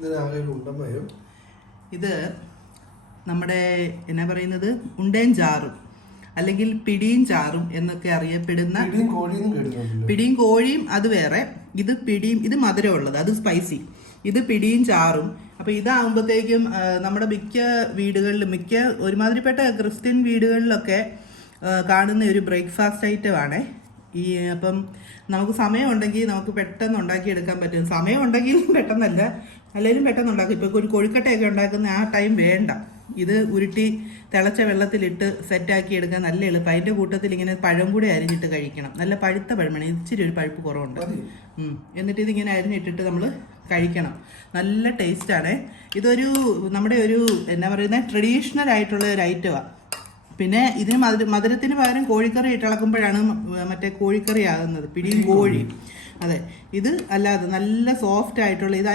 ഒരു ഇത് നമ്മുടെ എന്നാ പറയുന്നത്? ഉണ്ടയും ചാറും. അല്ലെങ്കിൽ പിടിയും ചാറും എന്നൊക്കെ അറിയപ്പെടുന്ന പിടിയും കോഴിയും അത് വേറെ. ഇത് പിടിയും ഇത് മധുരമുള്ളത് അത് സ്പൈസി ഇത് പിടിയും ചാറും. അപ്പൊ ഇതാകുമ്പോഴത്തേക്കും നമ്മുടെ മിക്ക വീടുകളിലും മിക്ക ഒരുമാതിരിപ്പെട്ട ക്രിസ്ത്യൻ വീടുകളിലൊക്കെ കാണുന്ന ഒരു ബ്രേക്ക്ഫാസ്റ്റ് ഐറ്റമാണ് ഈ അപ്പം നമുക്ക് സമയമുണ്ടെങ്കിൽ നമുക്ക് പെട്ടെന്ന് ഉണ്ടാക്കിയെടുക്കാൻ പറ്റും. സമയമുണ്ടെങ്കിൽ പെട്ടെന്നല്ല. അല്ലെങ്കിൽ പെട്ടെന്ന് ഉണ്ടാക്കും ഇപ്പോൾ ഒരു കൊഴുക്കട്ടയൊക്കെ ഉണ്ടാക്കുന്ന ആ ടൈം വേണ്ട. ഇത് ഉരുട്ടി തിളച്ച വെള്ളത്തിലിട്ട് സെറ്റാക്കി എടുക്കാൻ നല്ല എളുപ്പം. അതിന്റെ കൂട്ടത്തിൽ ഇങ്ങനെ പഴം കൂടി അരിഞ്ഞിട്ട് കഴിക്കണം. നല്ല പഴുത്ത പഴമാണ്. ഇച്ചിരി ഒരു പഴുപ്പ് കുറവുണ്ട്. എന്നിട്ട് ഇതിങ്ങനെ അരിഞ്ഞിട്ടിട്ട് നമ്മൾ കഴിക്കണം. നല്ല ടേസ്റ്റാണ് ഇതൊരു നമ്മുടെ ഒരു എന്നാ പറയുന്നത് ട്രഡീഷണൽ ആയിട്ടുള്ള ഒരു ഐറ്റമാണ് പിന്നെ ഇതിന് മധുര മധുരത്തിന് പകരം കോഴിക്കറി ഇട്ടിളക്കുമ്പോഴാണ് മറ്റേ കോഴിക്കറി ആകുന്നത്. പിടിയും കോഴി അതെ. ഇത് അല്ലാതെ നല്ല സോഫ്റ്റ് ആയിട്ടുള്ള ഇത്